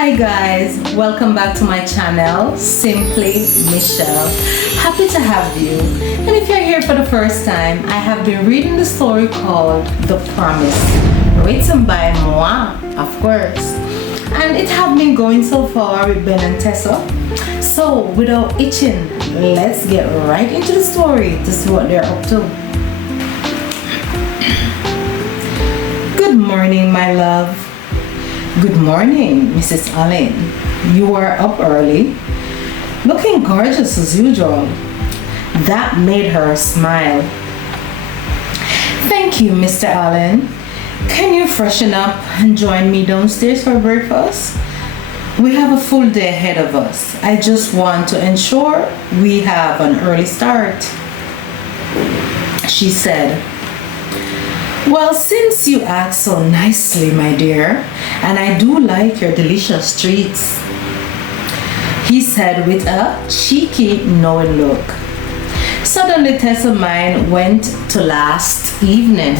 Hi guys, welcome back to my channel, Simply Michelle. Happy to have you. And if you're here for the first time, I have been reading the story called The Promise, written by moi, of course. And it have been going so far with Ben and Tessa. So without itching, let's get right into the story to see what they're up to. Good morning, my love. Good morning, Mrs. Allen. You are up early, looking gorgeous as usual. That made her smile. Thank you, Mr. Allen. Can you freshen up and join me downstairs for breakfast? We have a full day ahead of us. I just want to ensure we have an early start, she said. Well, since you act so nicely, my dear, and I do like your delicious treats, he said with a cheeky, knowing look. Suddenly, Tessa's mind went to last evening.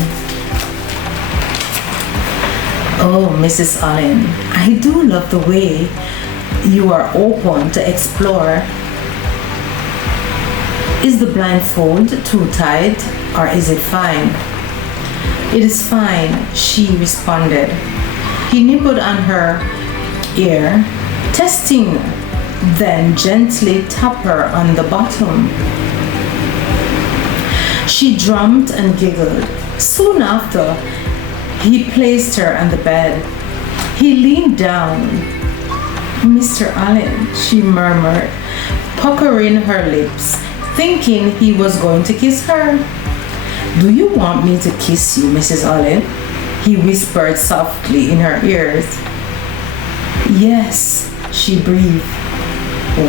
Oh, Mrs. Allen, I do love the way you are open to explore. Is the blindfold too tight, or is it fine? It is fine, she responded. He nibbled on her ear, testing, then gently tapped her on the bottom. She drummed and giggled. Soon after, he placed her on the bed. He leaned down. Mr. Allen, she murmured, puckering her lips, thinking he was going to kiss her. Do you want me to kiss you, Mrs. Allen? He whispered softly in her ears. Yes, she breathed.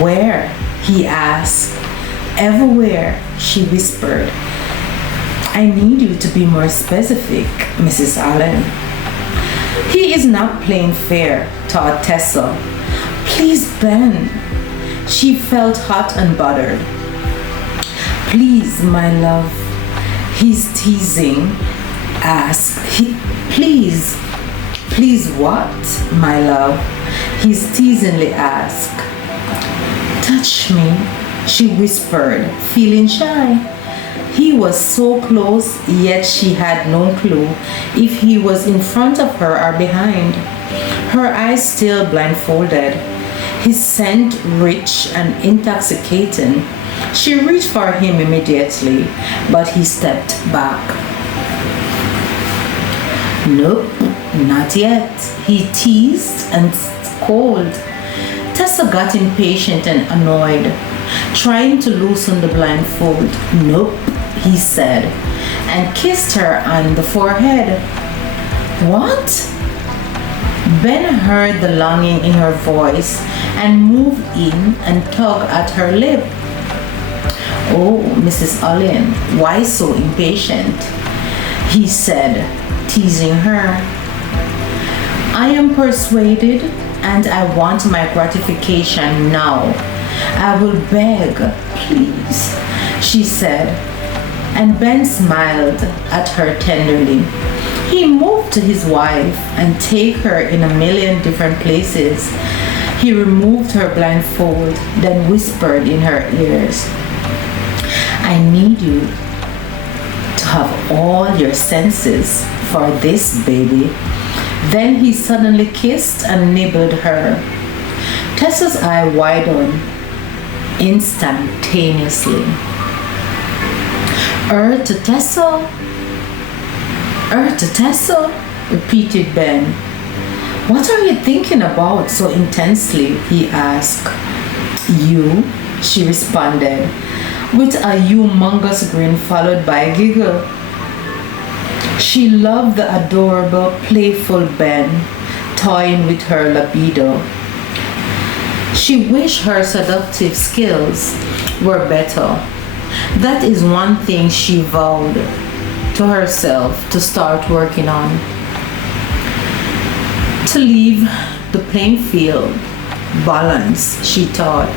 Where? He asked. Everywhere, she whispered. I need you to be more specific, Mrs. Allen. He is not playing fair, thought Tessa. Please, Ben. She felt hot and bothered. Please, my love. He's teasing. Asked. Please what, my love? He's teasingly asked. Touch me, she whispered, feeling shy. He was so close, yet she had no clue if he was in front of her or behind. Her eyes still blindfolded. His scent rich and intoxicating. She reached for him immediately, but he stepped back. Nope, not yet, he teased and called. Tessa got impatient and annoyed, trying to loosen the blindfold. Nope, he said, and kissed her on the forehead. What? Ben heard the longing in her voice and moved in and tugged at her lip. Oh, Mrs. Allen, why so impatient? He said, teasing her. I am persuaded and I want my gratification now. I will beg, please, she said, and Ben smiled at her tenderly. He moved to his wife and take her in a million different places. He removed her blindfold, then whispered in her ears. I need you to have all your senses for this, baby. Then he suddenly kissed and nibbled her. Tessa's eye widened instantaneously. To Tessa? To Tessa? Repeated Ben. What are you thinking about so intensely? He asked. You, she responded, with a humongous grin followed by a giggle. She loved the adorable, playful Ben, toying with her libido. She wished her seductive skills were better. That is one thing she vowed to herself to start working on. To leave the playing field balanced, she thought.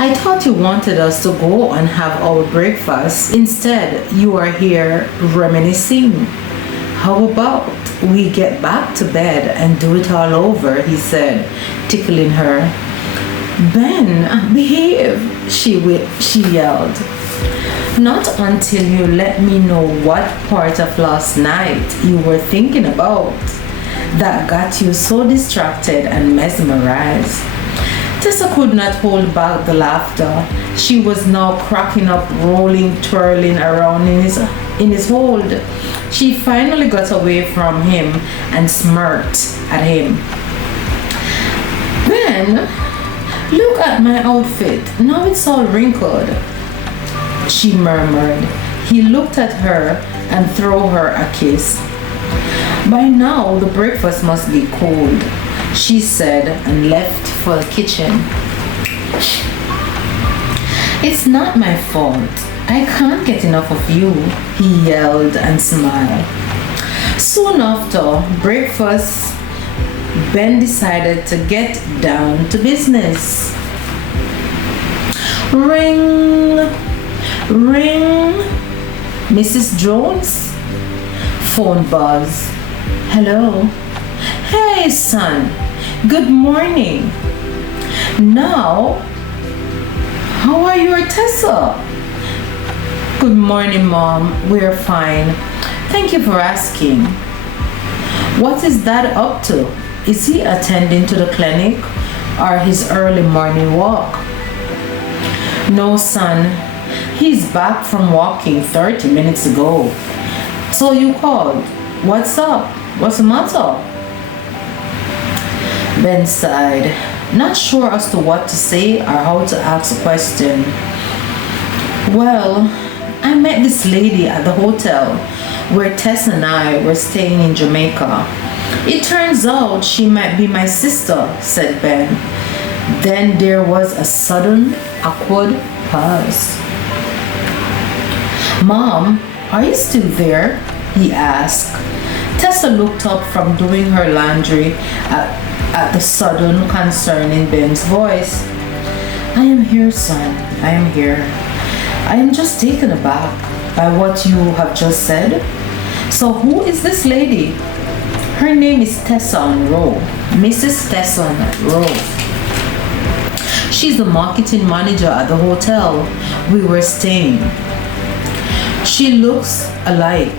I thought you wanted us to go and have our breakfast. Instead, you are here reminiscing. How about we get back to bed and do it all over, he said, tickling her. Ben, behave, she yelled. Not until you let me know what part of last night you were thinking about that got you so distracted and mesmerized. Tessa could not hold back the laughter. She was now cracking up, rolling, twirling around in his hold. She finally got away from him and smirked at him. Ben, look at my outfit. Now it's all wrinkled, she murmured. He looked at her and threw her a kiss. By now the breakfast must be cold, she said, and left for the kitchen. It's not my fault. I can't get enough of you, he yelled and smiled. Soon after breakfast, Ben decided to get down to business. Ring, ring. Mrs. Jones? Phone buzz. Hello. Hey, son. Good morning. Now, how are you, Tessa? Good morning, Mom. We're fine. Thank you for asking. What is Dad up to? Is he attending to the clinic or his early morning walk? No, son. He's back from walking 30 minutes ago. So you called. What's up? What's the matter? Ben sighed, not sure as to what to say or how to ask a question. Well, I met this lady at the hotel where Tess and I were staying in Jamaica. It turns out she might be my sister, said Ben. Then there was a sudden, awkward pause. Mom, are you still there? He asked. Tessa looked up from doing her laundry at the sudden concern in Ben's voice. I am here, son. I am here. I am just taken aback by what you have just said. So who is this lady? Her name is Tesson Rowe, Mrs. Tesson Rowe. She's the marketing manager at the hotel we were staying. She looks alike,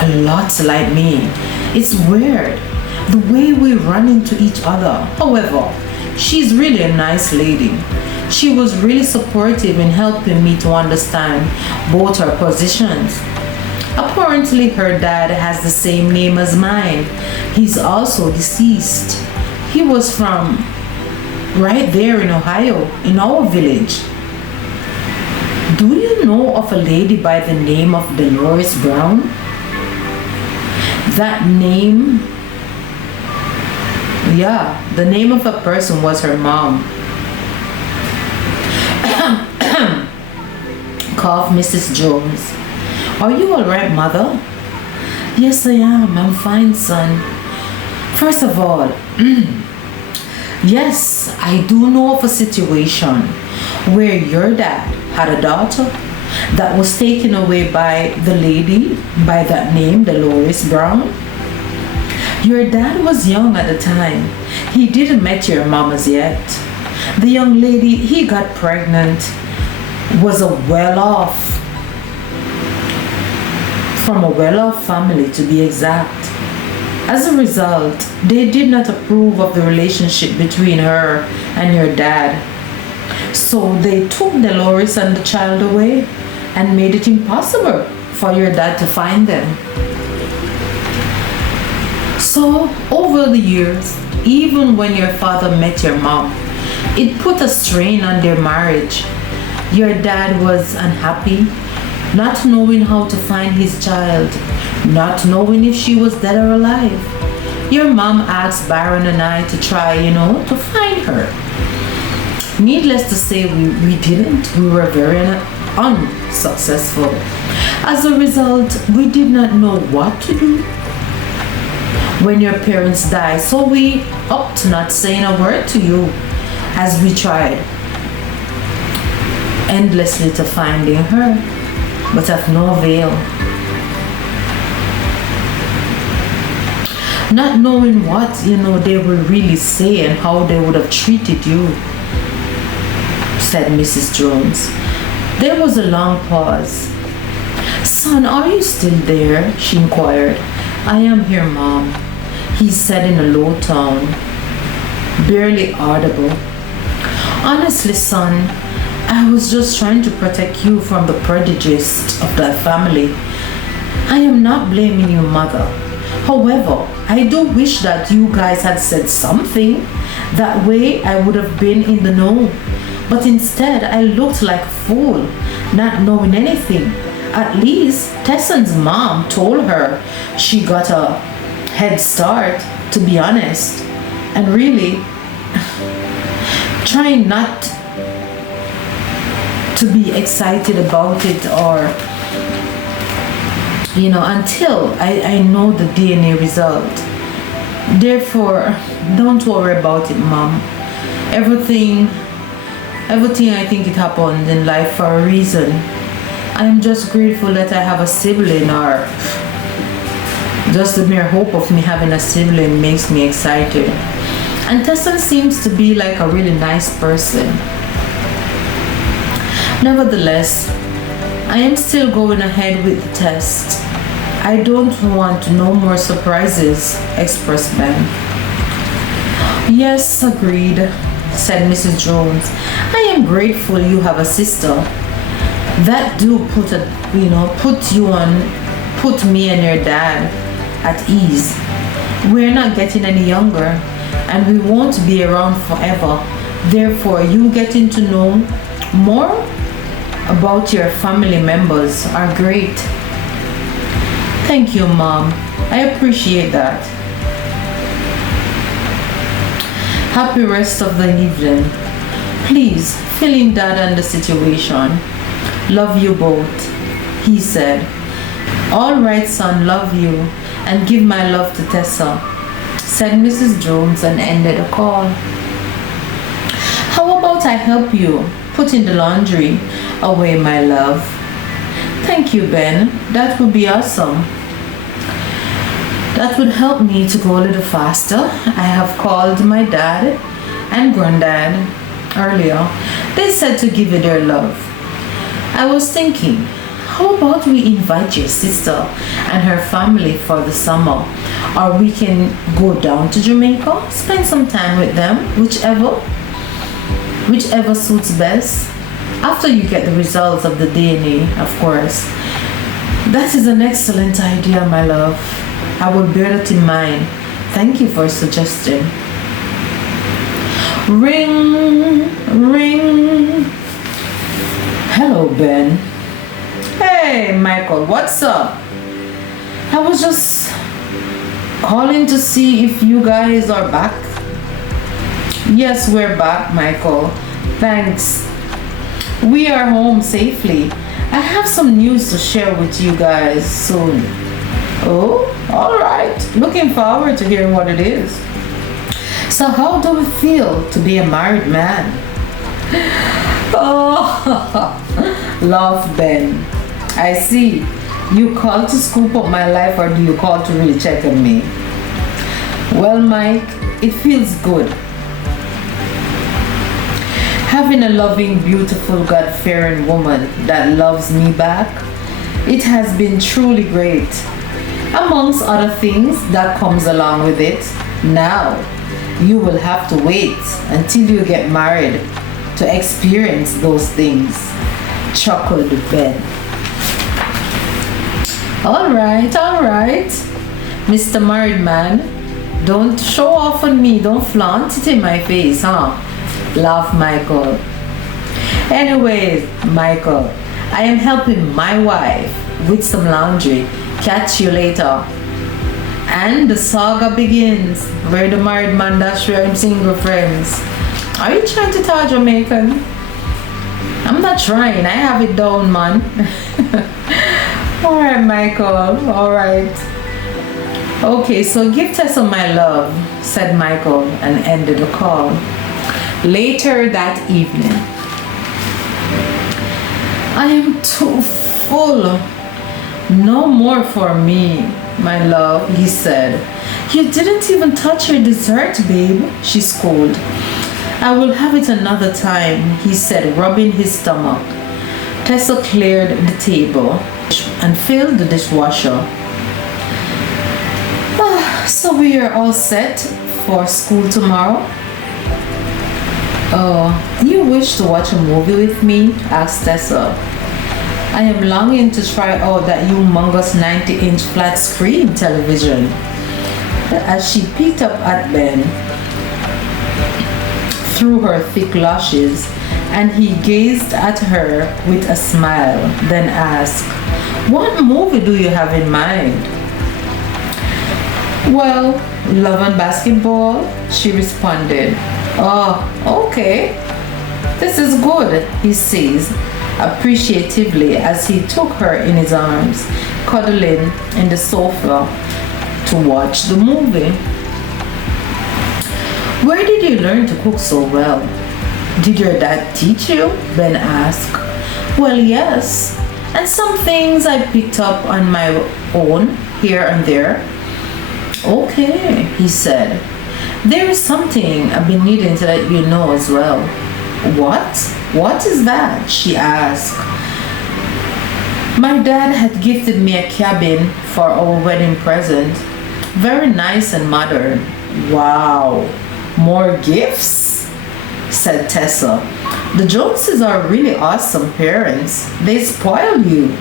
a lot like me. It's weird, the way we run into each other. However, she's really a nice lady. She was really supportive in helping me to understand both our positions. Apparently, her dad has the same name as mine. He's also deceased. He was from right there in Ohio, in our village. Do you know of a lady by the name of Dolores Brown? That name? Yeah, the name of a person was her mom. Coughed Mrs. Jones. Are you alright, Mother? Yes, I am. I'm fine, son. First of all, yes, I do know of a situation where your dad had a daughter that was taken away by the lady by that name, Dolores Brown. Your dad was young at the time. He didn't met your mom as yet. The young lady he got pregnant was from a well-off family, to be exact. As a result, they did not approve of the relationship between her and your dad. So they took Dolores and the child away and made it impossible for your dad to find them. So over the years, even when your father met your mom, it put a strain on their marriage. Your dad was unhappy, not knowing how to find his child, not knowing if she was dead or alive. Your mom asked Byron and I to try, to find her. Needless to say, we didn't. We were very unsuccessful. As a result, we did not know what to do when your parents died, so we opted not saying a word to you as we tried endlessly to finding her, but of no avail. not knowing what, they will really say and how they would have treated you, said Mrs. Jones. There was a long pause. Son, are you still there? She inquired. I am here, Mom, he said in a low tone, barely audible. Honestly, son, I was just trying to protect you from the prejudice of that family. I am not blaming you, Mother. However, I do wish that you guys had said something. That way I would have been in the know. But instead, I looked like a fool, not knowing anything. At least, Tesson's mom told her she got a head start, to be honest. And really, trying not to be excited about it or until I know the DNA result. Therefore, don't worry about it, Mom. Everything I think it happened in life for a reason. I am just grateful that I have a sibling, or just the mere hope of me having a sibling makes me excited. And Tesson seems to be like a really nice person. Nevertheless, I am still going ahead with the test. I don't want no more surprises, expressed Ben. Yes, agreed, said Mrs. Jones. I am grateful you have a sister. That do put me and your dad at ease. We're not getting any younger, and we won't be around forever. Therefore, you getting to know more about your family members are great. Thank you, Mom. I appreciate that. Happy rest of the evening. Please fill in Dad and the situation. Love you both, he said. All right, son, love you, and give my love to Tessa, said Mrs. Jones, and ended the call. How about I help you put in the laundry away, my love? Thank you, Ben. That would be awesome. That would help me to go a little faster. I have called my dad and granddad earlier. They said to give you their love. I was thinking, how about we invite your sister and her family for the summer? Or we can go down to Jamaica, spend some time with them, whichever suits best. After you get the results of the DNA, of course. That is an excellent idea, my love. I will bear that in mind. Thank you for suggesting. Ring, ring. Hello, Ben. Hey, Michael, what's up? I was just calling to see if you guys are back. Yes, we're back, Michael. Thanks. We are home safely. I have some news to share with you guys soon. Oh, all right. Looking forward to hearing what it is. So how do it feel to be a married man? Oh, laugh, Ben. I see. You call to scoop up my life, or do you call to really check on me? Well, Mike, it feels good. Having a loving, beautiful, God-fearing woman that loves me back, it has been truly great. Amongst other things that comes along with it, now you will have to wait until you get married to experience those things, chuckled Ben. All right, Mr. Married Man, don't show off on me, don't flaunt it in my face, huh? Laughed Michael. Anyways, Michael, I am helping my wife with some laundry. Catch you later. And the saga begins, where the married man dash where him single friends. Are you trying to talk Jamaican? I'm not trying, I have it down, man. Alright, Michael, alright. Okay, so give Tessa my love, said Michael, and ended the call. Later that evening. I am too full. No more for me, my love, he said. You didn't even touch your dessert, babe, she scolded. I will have it another time, he said, rubbing his stomach. Tessa cleared the table and filled the dishwasher. So we are all set for school tomorrow? You wish to watch a movie with me? Asked Tessa. I am longing to try out that humongous 90-inch flat screen television. As she peeked up at Ben through her thick lashes, and he gazed at her with a smile, then asked, What movie do you have in mind? Well, Love and Basketball, she responded. Oh, okay. This is good, he says, appreciatively as he took her in his arms, cuddling in the sofa to watch the movie. Where did you learn to cook so well? Did your dad teach you? Ben asked. Well, yes, and some things I picked up on my own here and there. Okay, he said. There is something I've been needing to let you know as well. What? What is that? She asked. My dad had gifted me a cabin for our wedding present. Very nice and modern. Wow. More gifts? Said Tessa. The Joneses are really awesome parents. They spoil you.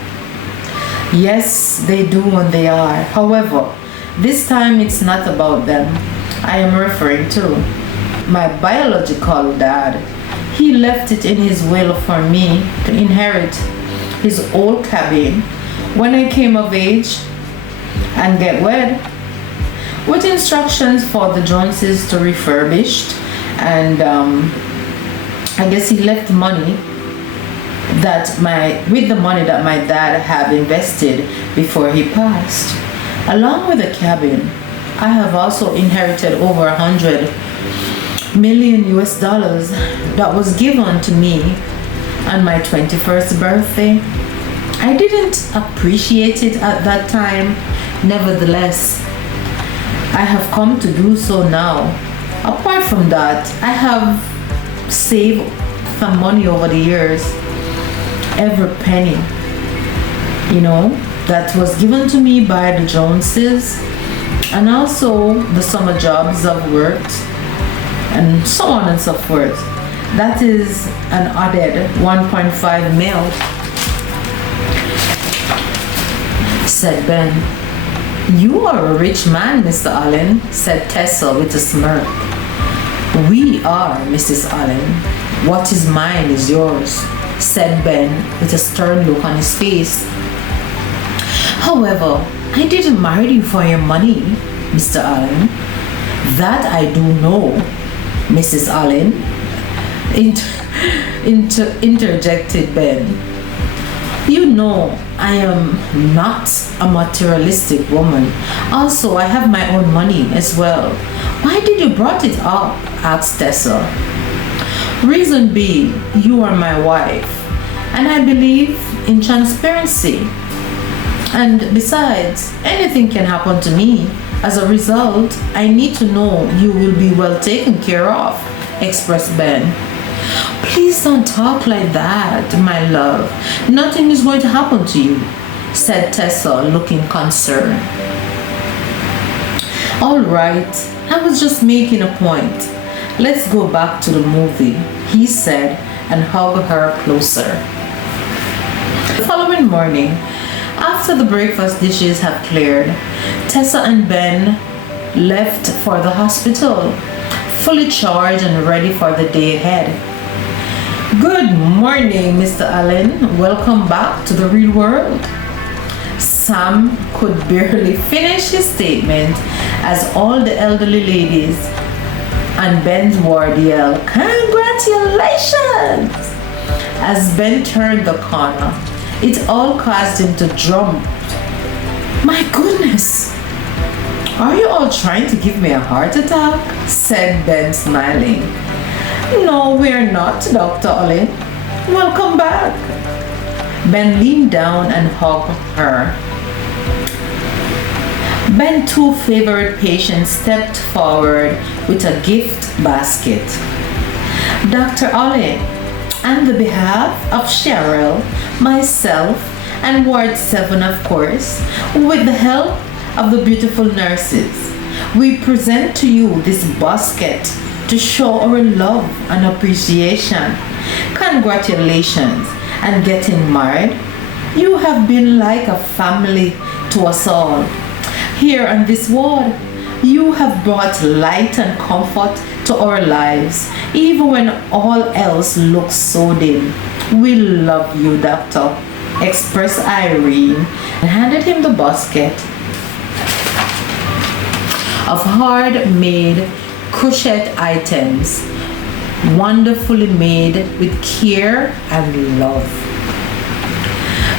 Yes, they do when they are. However, this time it's not about them. I am referring to my biological dad. He left it in his will for me to inherit his old cabin when I came of age and get wed, with instructions for the Joneses to refurbish, and I guess he left money with the money that my dad had invested before he passed. Along with the cabin, I have also inherited over $100 million that was given to me on my 21st birthday. I didn't appreciate it at that time. Nevertheless, I have come to do so now. Apart from that, I have saved some money over the years. Every penny, that was given to me by the Joneses, and also the summer jobs I've worked, and so on and so forth. That is an added 1.5 mil, said Ben. You are a rich man, Mr. Allen, said Tessa with a smirk. We are, Mrs. Allen. What is mine is yours, said Ben with a stern look on his face. However, I didn't marry you for your money, Mr. Allen. That I do know, Mrs. Allen, interjected Ben. You know I am not a materialistic woman. Also, I have my own money as well. Why did you brought it up? Asked Tessa. Reason being, you are my wife, and I believe in transparency. And besides, anything can happen to me. As a result, I need to know you will be well taken care of, expressed Ben. Please don't talk like that, my love. Nothing is going to happen to you, said Tessa, looking concerned. All right, I was just making a point. Let's go back to the movie, he said, and hugged her closer. The following morning, after the breakfast dishes had cleared, Tessa and Ben left for the hospital, fully charged and ready for the day ahead. Good morning, Mr. Allen. Welcome back to the real world. Sam could barely finish his statement as all the elderly ladies and Ben's ward yelled, "Congratulations!" As Ben turned the corner, it all caused him to jump. My goodness! Are you all trying to give me a heart attack? Said Ben, smiling. No, we're not, Dr. Allen. Welcome back. Ben leaned down and hugged her. Ben, two favored patients, stepped forward with a gift basket. Dr. Ollie, on the behalf of Cheryl, myself, and Ward 7, of course, with the help of the beautiful nurses, we present to you this basket to show our love and appreciation. Congratulations on getting married. You have been like a family to us all. Here on this ward, you have brought light and comfort to our lives, even when all else looks so dim. We love you, Doctor, expressed Irene, and handed him the basket of hard-made crochet items, wonderfully made with care and love.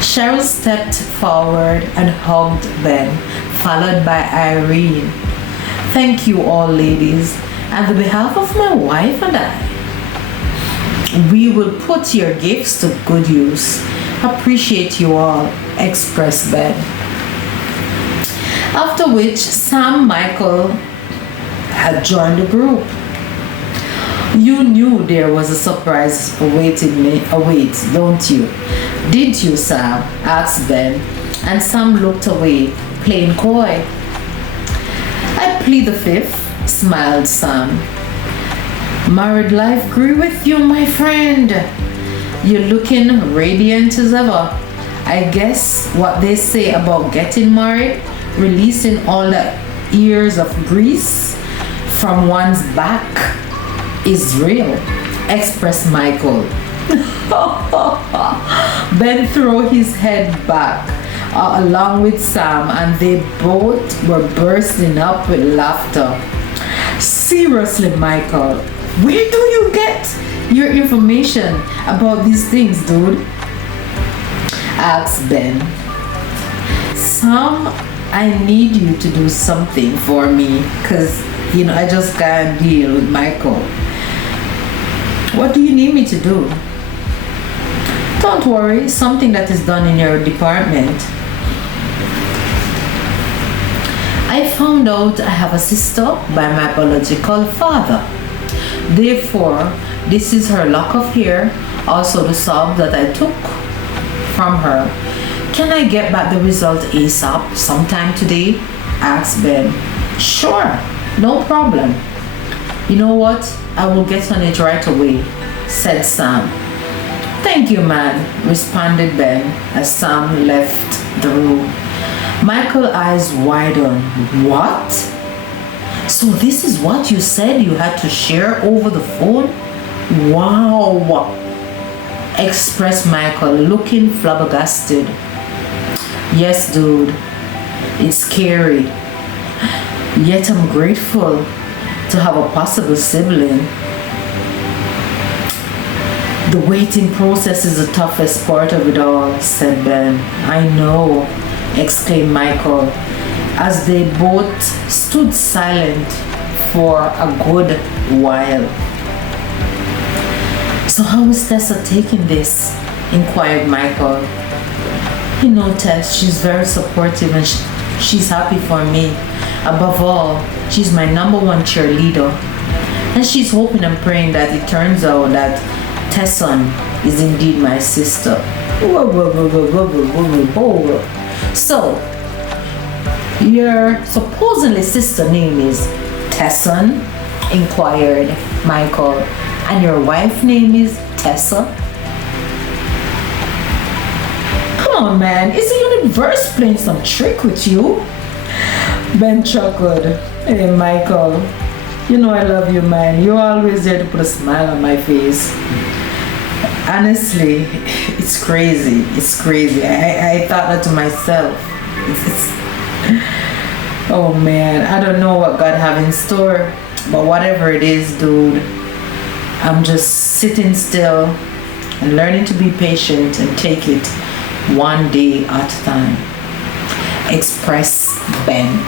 Cheryl stepped forward and hugged Ben, followed by Irene. Thank you all, ladies. On the behalf of my wife and I, we will put your gifts to good use. Appreciate you all, expressed Ben. After which, Sam Michael had joined the group. You knew there was a surprise awaiting me, don't you? Did you, Sam? Asked Ben, and Sam looked away, playing coy. I plead the fifth, smiled Sam. Married life grew with you, my friend. You're looking radiant as ever. I guess what they say about getting married, releasing all the years of grease from one's back, is real, expressed Michael. Ben threw his head back along with Sam, and they both were bursting up with laughter. Seriously, Michael, where do you get your information about these things, dude? Asked Ben. Sam, I need you to do something for me, because I just can't deal with Michael. What do you need me to do? Don't worry, something that is done in your department. I found out I have a sister by my biological father. Therefore, this is her lock of hair, also the swab that I took from her. Can I get back the result ASAP sometime today? Asked Ben. Sure, no problem. You know what? I will get on it right away, said Sam. Thank you, man, responded Ben as Sam left the room. Michael's eyes widened. What? So this is what you said you had to share over the phone? Wow, expressed Michael, looking flabbergasted. Yes, dude, it's scary. Yet I'm grateful to have a possible sibling. The waiting process is the toughest part of it all, said Ben. I know, exclaimed Michael, as they both stood silent for a good while. So how is Tessa taking this? Inquired Michael. Tess, she's very supportive and she's happy for me. Above all, she's my #1 cheerleader. And she's hoping and praying that it turns out that Tesson is indeed my sister. So, your supposedly sister name is Tesson? Inquired Michael. And your wife name is Tessa? Come on, man, is the universe playing some trick with you? Ben chuckled. Hey, Michael, I love you, man. You're always there to put a smile on my face. Honestly, it's crazy. It's crazy. I thought that to myself. Oh, man, I don't know what God have in store, but whatever it is, dude, I'm just sitting still and learning to be patient and take it one day at a time. Express Ben.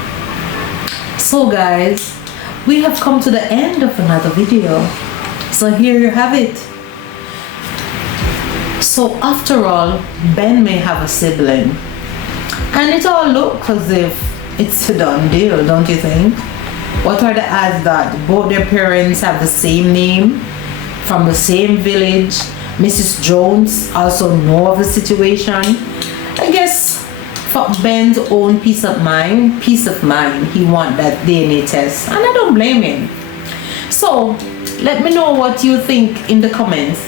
So guys, we have come to the end of another video. So here you have it. So after all, Ben may have a sibling, and it all looks as if it's a done deal, don't you think? What are the odds that both their parents have the same name, from the same village? Mrs. Jones also know of the situation. I guess for Ben's own peace of mind, he want that DNA test, and I don't blame him. So let me know what you think in the comments.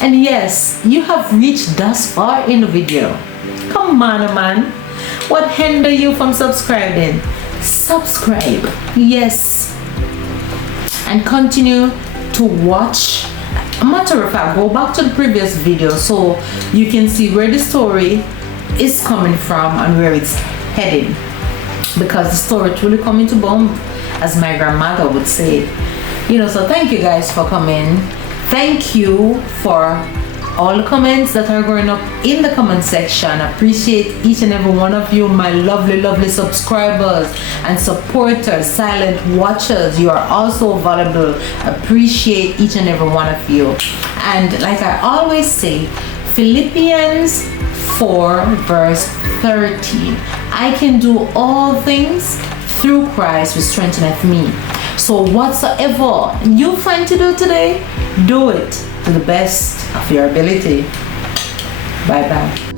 And yes, you have reached thus far in the video. Come on, man. What hinder you from subscribing? Subscribe, yes, and continue to watch. A matter of fact, go back to the previous video so you can see where the story is coming from and where it's heading, because the story truly coming to bomb, as my grandmother would say. So thank you guys for coming. Thank you for all the comments that are going up in the comment section. I appreciate each and every one of you, my lovely subscribers and supporters, silent watchers. You are also valuable. Appreciate each and every one of you. And like I always say, Philippians 4 verse 13, I can do all things through Christ who strengtheneth me. So whatsoever you find to do today, do it to the best of your ability. Bye bye.